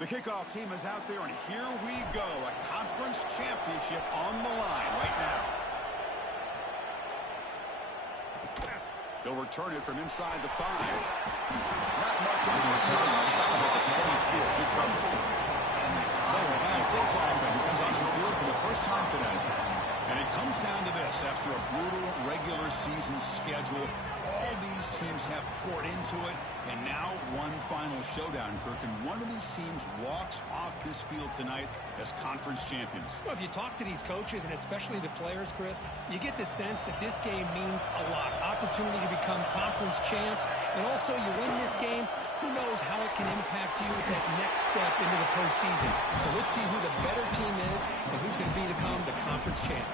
The kickoff team is out there, and here we go. A conference championship on the line right now. They'll return it from inside the 5. Not much on the return. They'll stop at the 24. Good coverage. So Ohio State's offense comes onto the field for the first time today. And it comes down to this. After a brutal regular season schedule, all these teams have poured into it, and now one final showdown, Kirk, and one of these teams walks off this field tonight as conference champions. Well, if you talk to these coaches, and especially the players, Chris, you get the sense that this game means a lot. Opportunity to become conference champs, and also you win this game, who knows how it can impact you at that next step into the postseason. So let's see who the better team is and who's going to become the conference champ.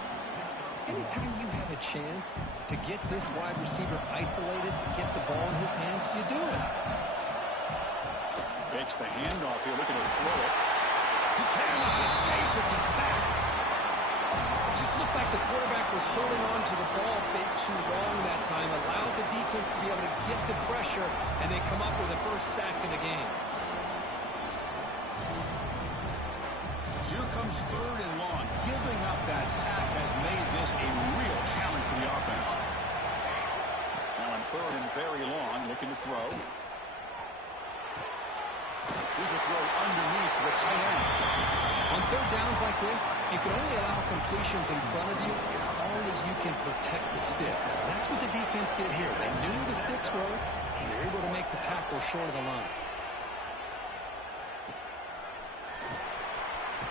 Anytime you have a chance to get this wide receiver isolated, to get the ball in his hands, you do it. Fakes the handoff here, looking to throw it. He cannot escape. It's a sack. It just looked like the quarterback was holding on to the ball a bit too long that time, allowed the defense to be able to get the pressure, and they come up with the first sack of the game. Here comes 3rd and long. Giving up that sack has made this a real challenge for the offense. Now on 3rd and very long, looking to throw. Here's a throw underneath the tight end. On 3rd downs like this, you can only allow completions in front of you as long as you can protect the sticks. That's what the defense did here. They knew the sticks were, and they were able to make the tackle short of the line.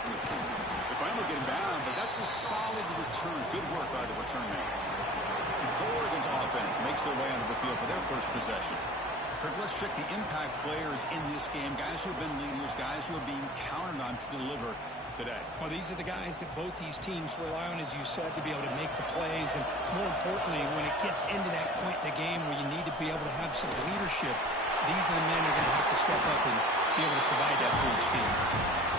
They finally get him down, but that's a solid return. Good work by the return man. So Oregon's offense makes their way onto the field for their first possession. Kirk, let's check the impact players in this game. Guys who have been leaders, guys who are being counted on to deliver today. Well, these are the guys that both these teams rely on, as you said, to be able to make the plays. And more importantly, when it gets into that point in the game where you need to be able to have some leadership, these are the men who are going to have to step up and be able to provide that for each team.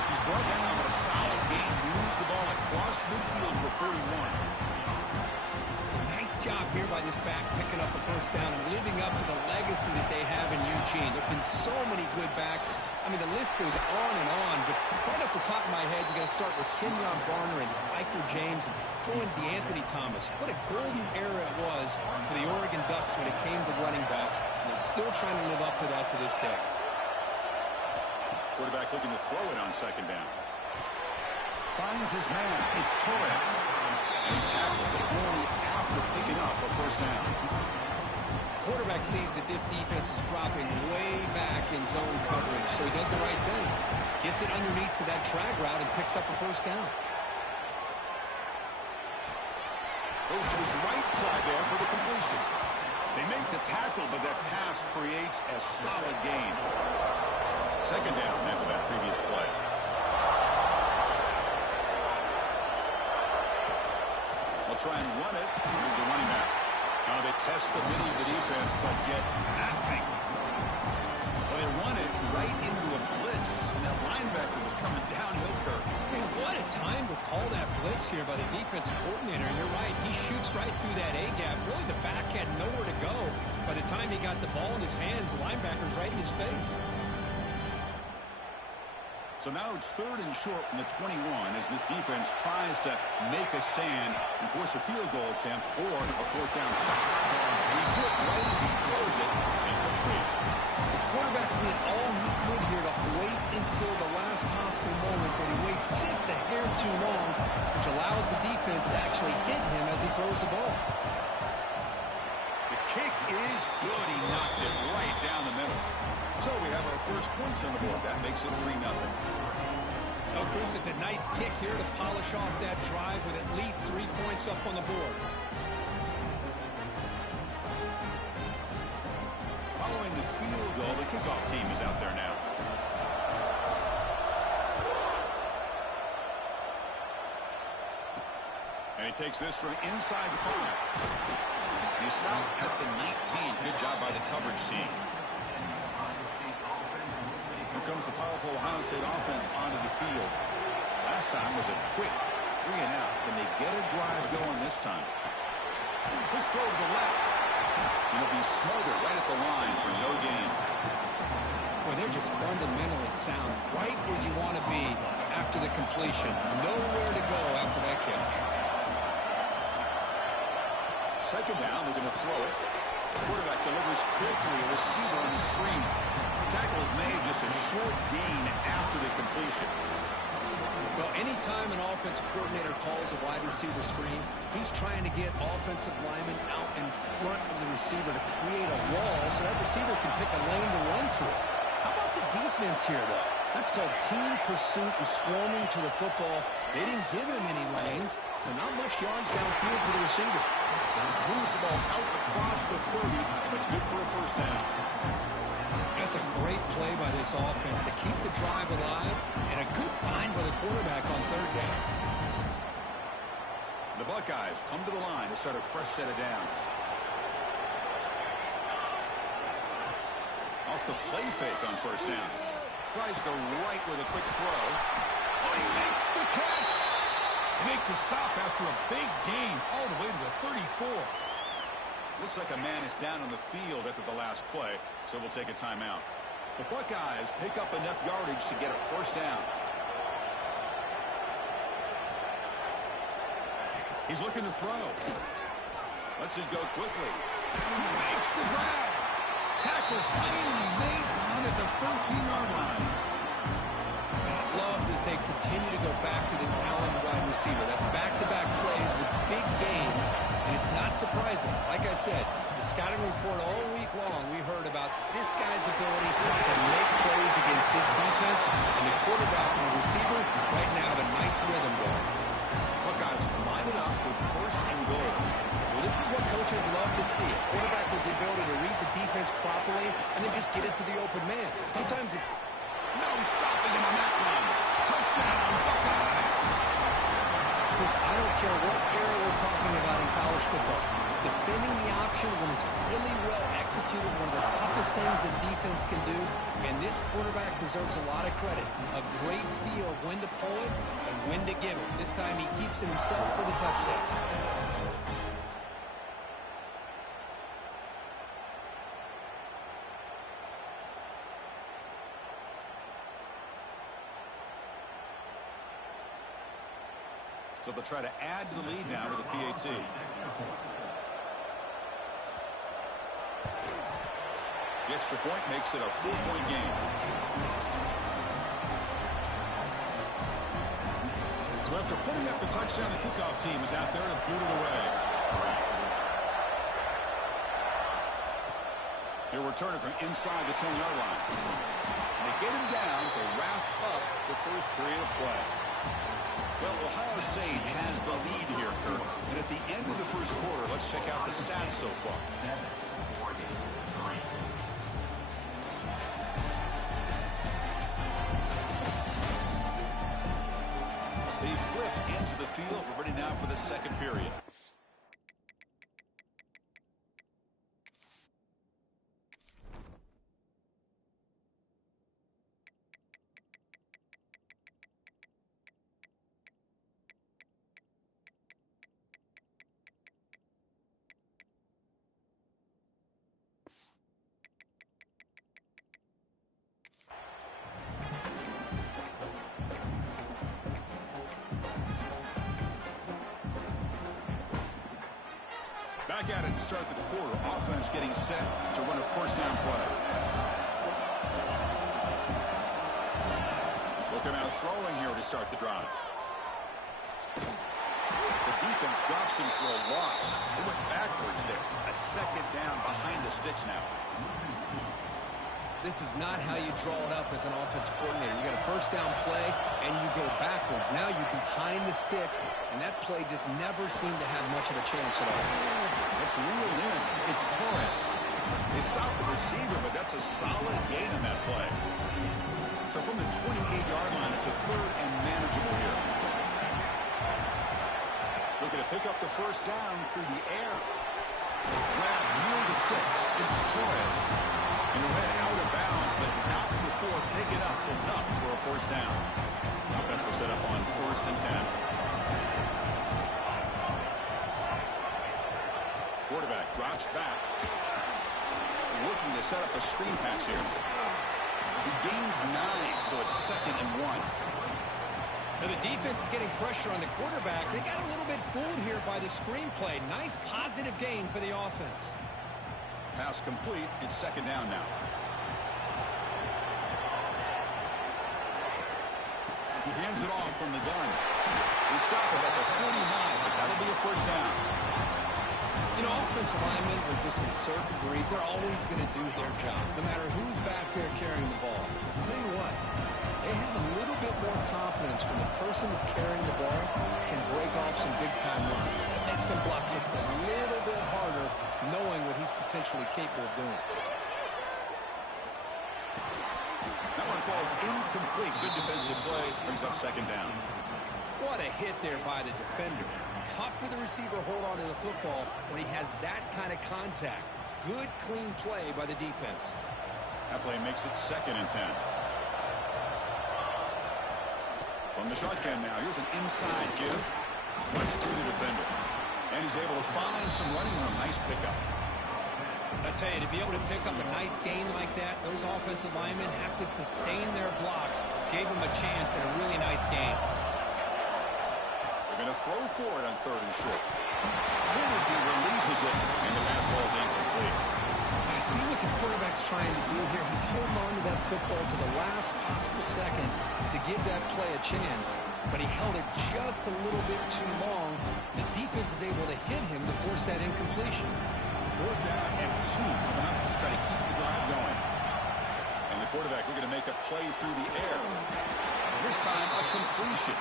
He's brought down with a solid gain, moves the ball across midfield to the 41. Nice job here by this back, picking up a first down and living up to the legacy that they have in Eugene. There have been so many good backs. I mean, the list goes on and on, but right off the top of my head, you got to start with Kenyon Barner and Michael James and throw in DeAnthony Thomas. What a golden era it was for the Oregon Ducks when it came to running backs. And they're still trying to live up to that to this day. Quarterback looking to throw it on 2nd down. Finds his man. It's Torres. And he's tackled, but only after picking up a first down. Quarterback sees that this defense is dropping way back in zone coverage, so he does the right thing. Gets it underneath to that drag route and picks up a first down. Goes to his right side there for the completion. They make the tackle, but that pass creates a solid gain. 2nd down after that previous play. They'll try and run it. Here's the running back. Now they test the middle of the defense, but get nothing. Well, they run it right into a blitz, and that linebacker was coming downhill, Kirk. Man, what a time to call that blitz here by the defensive coordinator. You're right. He shoots right through that A-gap. Really, the back had nowhere to go. By the time he got the ball in his hands, the linebacker's right in his face. So now it's 3rd and short from the 21 as this defense tries to make a stand and force a field goal attempt or a 4th down stop. He's hit right as he throws it. Incomplete. The quarterback did all he could here to wait until the last possible moment, but he waits just a hair too long, which allows the defense to actually hit him as he throws the ball. The kick is good. He knocked it right down the middle. So we have our first points on the board. That makes it 3-0. Oh, Chris, it's a nice kick here to polish off that drive with at least 3 points up on the board. Following the field goal, the kickoff team is out there now. And he takes this from inside the 5. He stopped at the 19. Good job by the coverage team. Here comes the powerful Ohio State offense onto the field. Last time was a quick 3 and out. Can they get a drive going this time? Quick throw to the left. And it'll be smothered right at the line for no gain. Well, and they're just fundamentally sound, right where you want to be after the completion. Nowhere to go after that kick. Second down, they're going to throw it. Quarterback delivers quickly, a receiver on the screen. The tackle is made, just a short gain after the completion. Well, anytime an offensive coordinator calls a wide receiver screen, he's trying to get offensive linemen out in front of the receiver to create a wall so that receiver can pick a lane to run through. How about the defense here, though? That's called team pursuit and swarming to the football. They didn't give him any lanes, so not much yards downfield for the receiver. Moves the ball out across the 30, but it's good for a first down. That's a great play by this offense to keep the drive alive, and a good find by the quarterback on third down. The Buckeyes come to the line to start a fresh set of downs. Off the play fake on first down. Tries the right with a quick throw. Oh, he makes the catch! They make the stop after a big gain all the way to the 34. Looks like a man is down on the field after the last play, so we'll take a timeout. The Buckeyes pick up enough yardage to get a first down. He's looking to throw. Lets it go quickly. He makes the grab. Tackle finally made down at the 13-yard line. I love that they continue to go back to this talented wide receiver. That's back-to-back plays with big gains, and it's not surprising. Like I said, the scouting report all week long, we heard about this guy's ability to make plays against this defense, and the quarterback and the receiver right now have a nice rhythm going. Buckeyes line it up with first and goal. Well, this is what coaches love to see. A quarterback with the ability to read the defense properly and then just get it to the open man. Sometimes it's... No stopping him on that run. Touchdown, Buckeyes. Chris, I don't care what era we're talking about in college football. Defending the option when it's really well executed, one of the toughest things that defense can do, and this quarterback deserves a lot of credit. A great feel of when to pull it and when to give it. This time he keeps it himself for the touchdown. So they'll try to add to the lead now with a PAT. The extra point makes it a 4-point game. So after putting up the touchdown, the kickoff team is out there to boot it away. He'll return it from inside the 10-yard line. And they get him down to wrap up the first period of play. Well, Ohio State has the lead here, Kirk. And at the end of the first quarter, let's check out the stats so far. They flipped into the field. We're ready now for the second period. Back at it to start the quarter. Offense getting set to run a first down play. Looking out throwing here to start the drive. The defense drops him for a loss. They went backwards there. A second down behind the sticks now. This is not how you draw it up as an offensive coordinator. You got a first down play, and you go backwards. Now you're behind the sticks, and that play just never seemed to have much of a chance at all. Let's reel in. It's Torres. They stop the receiver, but that's a solid gain on that play. So from the 28-yard line, it's a third and manageable here. Looking to pick up the first down through the air. Grab near the sticks. It's Torres. And he'll head out of bounds, but not before picking up enough for a first down. Offense will set up on 1st and 10. Quarterback drops back. Looking to set up a screen pass here. He gains 9, so it's 2nd and 1. Now the defense is getting pressure on the quarterback. They got a little bit fooled here by the screenplay. Nice positive gain for the offense. Pass complete. It's 2nd down now. He hands it off from the gun. They stop it at the 49, but that'll be a 1st down. You know, offensive linemen are just a certain breed. They're always going to do their job, no matter who's back there carrying the ball. I'll tell you what, they have a little bit more confidence when the person that's carrying the ball can break off some big-time runs. That makes them block just a little bit harder, knowing what he's potentially capable of doing. That one falls incomplete. Good defensive play. Brings up 2nd down. What a hit there by the defender. Tough for the receiver to hold on to the football when he has that kind of contact. Good, clean play by the defense. That play makes it 2nd and 10. From the shotgun now, here's an inside give. Runs through the defender. And he's able to find some running room. Nice pickup. I tell you, to be able to pick up a nice gain like that, those offensive linemen have to sustain their blocks. Gave him a chance and a really nice gain. They're going to throw for it on 3rd and short. Then as he releases it, and the pass ball is incomplete. I see what the quarterback's trying to do here. He's holding on to that football to the last possible second to give that play a chance. But he held it just a little bit too long. The defense is able to hit him to force that incompletion. 4th down and 2 coming up to try to keep the drive going. And the quarterback looking to make a play through the air. This time, a completion.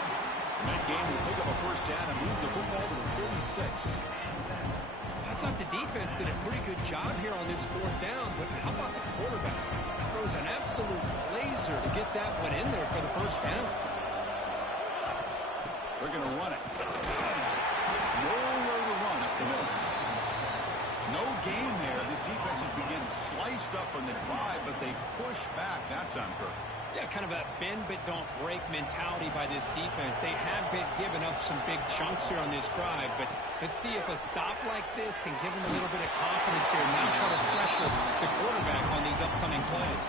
And that game will pick up a 1st down and move the football to the 36. I thought the defense did a pretty good job here on this 4th down, but how about the quarterback? Throws an absolute laser to get that one in there for the 1st down. They're going to run it. Nowhere to run up the middle. No gain there. This defense has been getting sliced up on the drive, but they push back that time, Kirk. Yeah, kind of a bend but don't break mentality by this defense. They have been giving up some big chunks here on this drive, but let's see if a stop like this can give them a little bit of confidence here, not try to pressure the quarterback on these upcoming plays.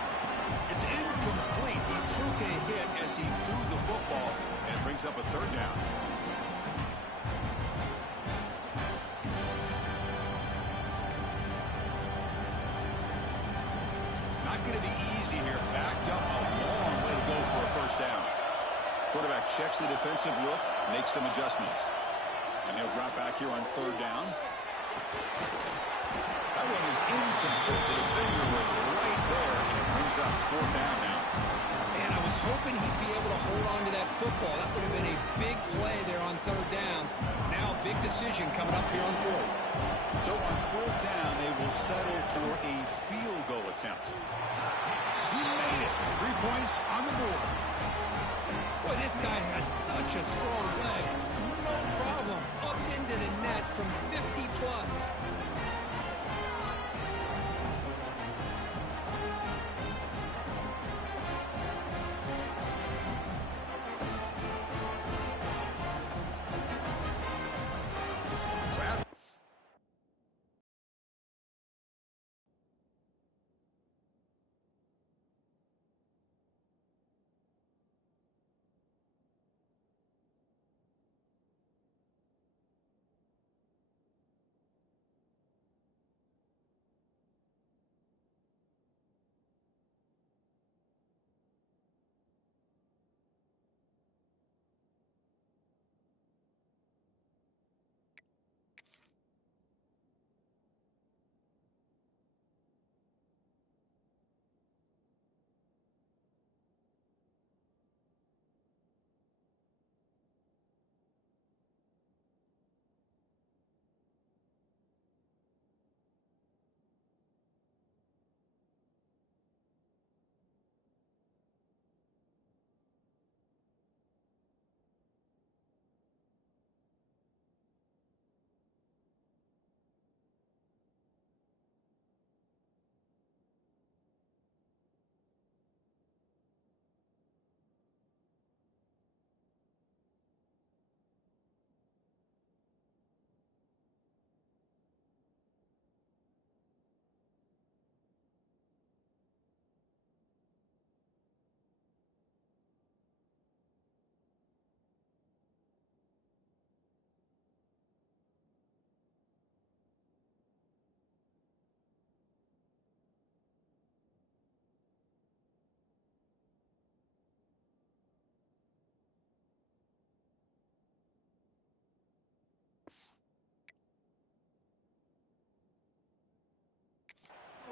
It's incomplete. He took a hit as he threw the football, and it brings up a 3rd down. Not going to be easy here. Backed up a long way to go for a 1st down. Quarterback checks the defensive look, makes some adjustments. And he'll drop back here on 3rd down. That one is incomplete. The defender was right there, and it brings up 4th down now. Man, I was hoping he'd be able to hold on to that football. That would have been a big play there on 3rd down. Now a big decision coming up here on 4th. So on 4th down, they will settle for a field goal attempt. He made it. 3 points on the board. Boy, this guy has such a strong leg. No problem. Up into the net from 50 plus.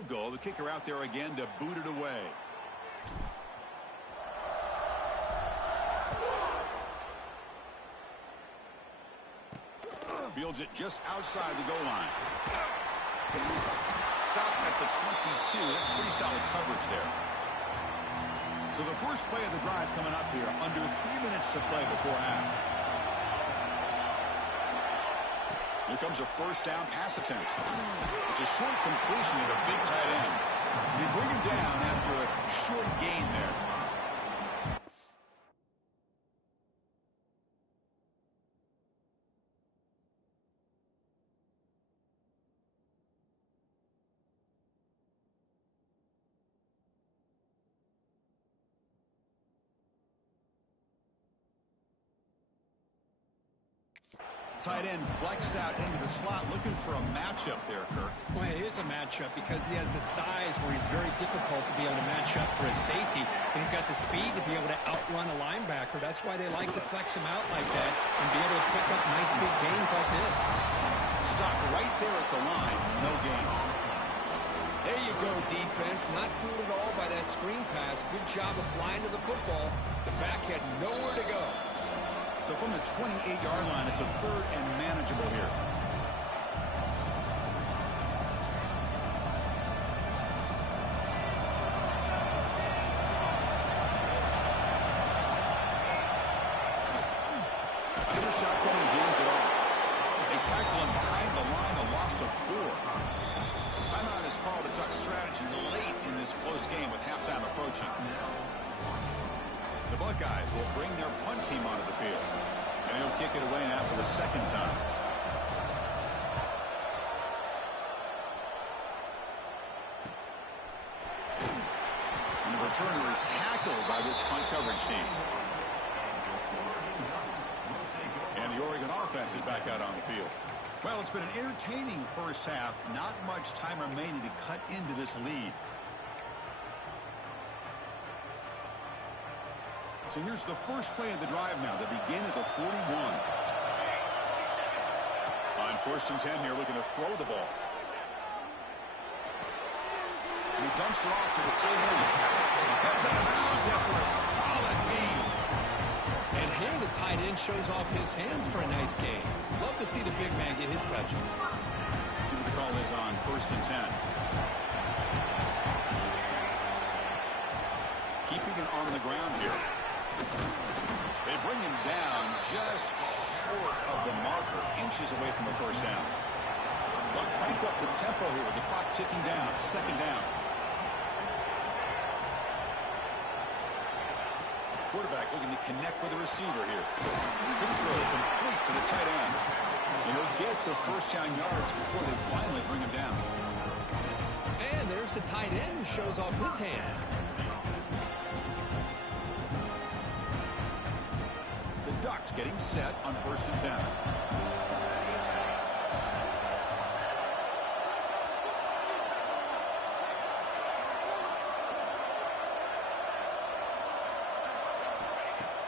field goal. The kicker out there again to boot it away. Fields it just outside the goal line. Stop at the 22. That's pretty solid coverage there. So the first play of the drive coming up here. Under 3 minutes to play before half. Here comes a first down pass attempt. It's a short completion to the big tight end. They bring him down after a short gain there. Tight end flex out into the slot, looking for a matchup there, Kirk. Well, it is a matchup because he has the size where he's very difficult to be able to match up for his safety. And he's got the speed to be able to outrun a linebacker. That's why they like to flex him out like that and be able to pick up nice big gains like this. Stock right there at the line, no gain. There you go, defense. Not fooled at all by that screen pass. Good job of flying to the football. The back had nowhere to go. So from the 28-yard line, it's a 3rd and manageable here. In the shotgun, he hands it off. They tackle him behind the line, a loss of 4. Timeout is called a duck strategy late in this close game with halftime approaching. The Buckeyes will bring their punt team onto the field. And he'll kick it away now for the 2nd time. And the returner is tackled by this punt coverage team. And the Oregon offense is back out on the field. Well, it's been an entertaining first half. Not much time remaining to cut into this lead. So here's the first play of the drive now. They begin at the 41. On 1st and 10 here, looking to throw the ball. And he dumps it off to the tight end. That's out of bounds after a solid gain. And here the tight end shows off his hands for a nice gain. Love to see the big man get his touches. See what the call is on 1st and 10. Keeping it on the ground here. They bring him down just short of the marker, inches away from a first down. They'll crank up the tempo here with the clock ticking down. 2nd down. Quarterback looking to connect with the receiver here. Good throw, complete to the tight end. And he'll get the first down yards before they finally bring him down. And there's the tight end who shows off his hands. Ducks getting set on 1st and 10.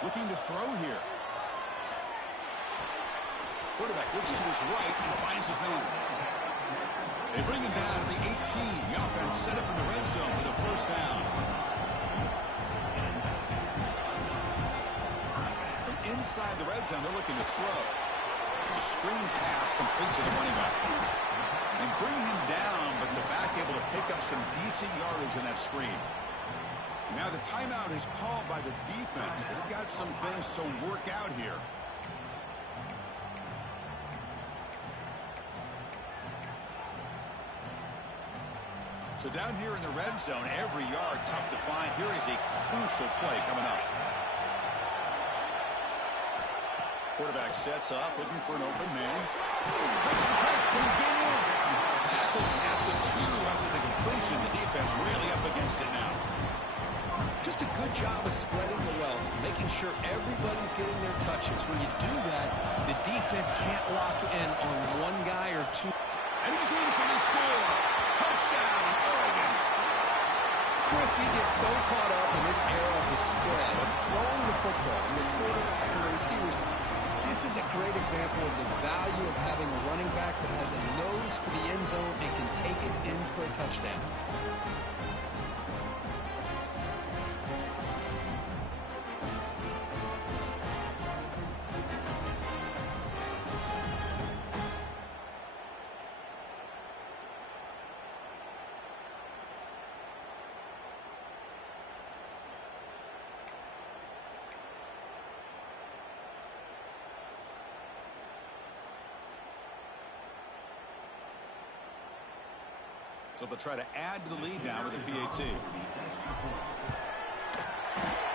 Looking to throw here. Quarterback looks to his right and finds his man. They bring him down to the 18. The offense set up in the red zone with a first down. Inside the red zone, they're looking to throw. It's a screen pass complete to the running back. And bring him down, but the back able to pick up some decent yardage in that screen. Now the timeout is called by the defense. They've got some things to work out here. So down here in the red zone, every yard tough to find. Here is a crucial play coming up. Quarterback sets up, looking for an open man. Makes the catch. Can he get in? Tackled at the 2 after the completion. The defense really up against it now. Just a good job of spreading the wealth, making sure everybody's getting their touches. When you do that, the defense can't lock in on one guy or 2. And he's in for the score. Touchdown, Oregon. Chris, we get so caught up in this era of the spread, of throwing the football, and the quarterback and the receivers. This is a great example of the value of having a running back that has a nose for the end zone and can take it in for a touchdown. So they'll try to add to the lead now with a PAT.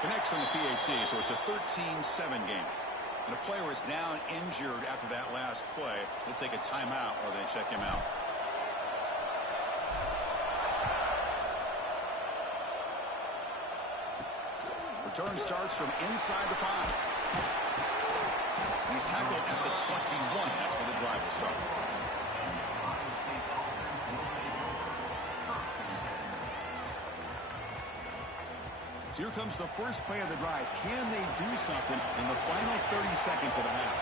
Connects on the PAT, so it's a 13-7 game. And a player is down injured after that last play. They'll take a timeout or they check him out. Return starts from inside the 5. And he's tackled at the 21. That's where the drive will start. So here comes the first play of the drive. Can they do something in the final 30 seconds of the half?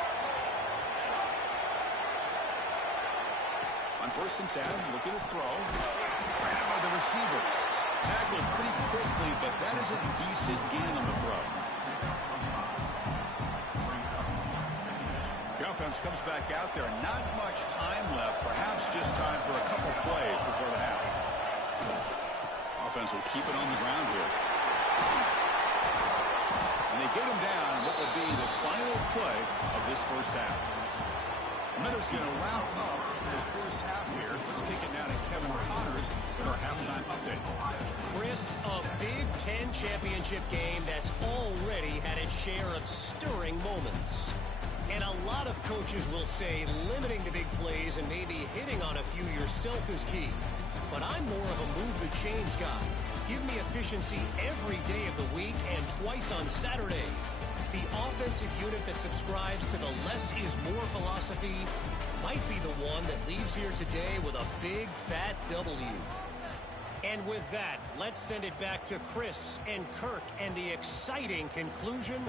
On 1st and 10, look at a throw. Right by the receiver. Tackled pretty quickly, but that is a decent gain on the throw. The offense comes back out there. Not much time left. Perhaps just time for a couple plays before the half. Offense will keep it on the ground here. And they get him down what will be the final play of this first half. Miller's going to wrap up the first half here. Let's kick it now to Kevin Connors for our halftime update. Chris, a Big Ten championship game that's already had its share of stirring moments. And a lot of coaches will say limiting the big plays and maybe hitting on a few yourself is key. But I'm more of a move the chains guy. Give me efficiency every day of the week and twice on Saturday. The offensive unit that subscribes to the less is more philosophy might be the one that leaves here today with a big fat W. And with that, let's send it back to Chris and Kirk and the exciting conclusion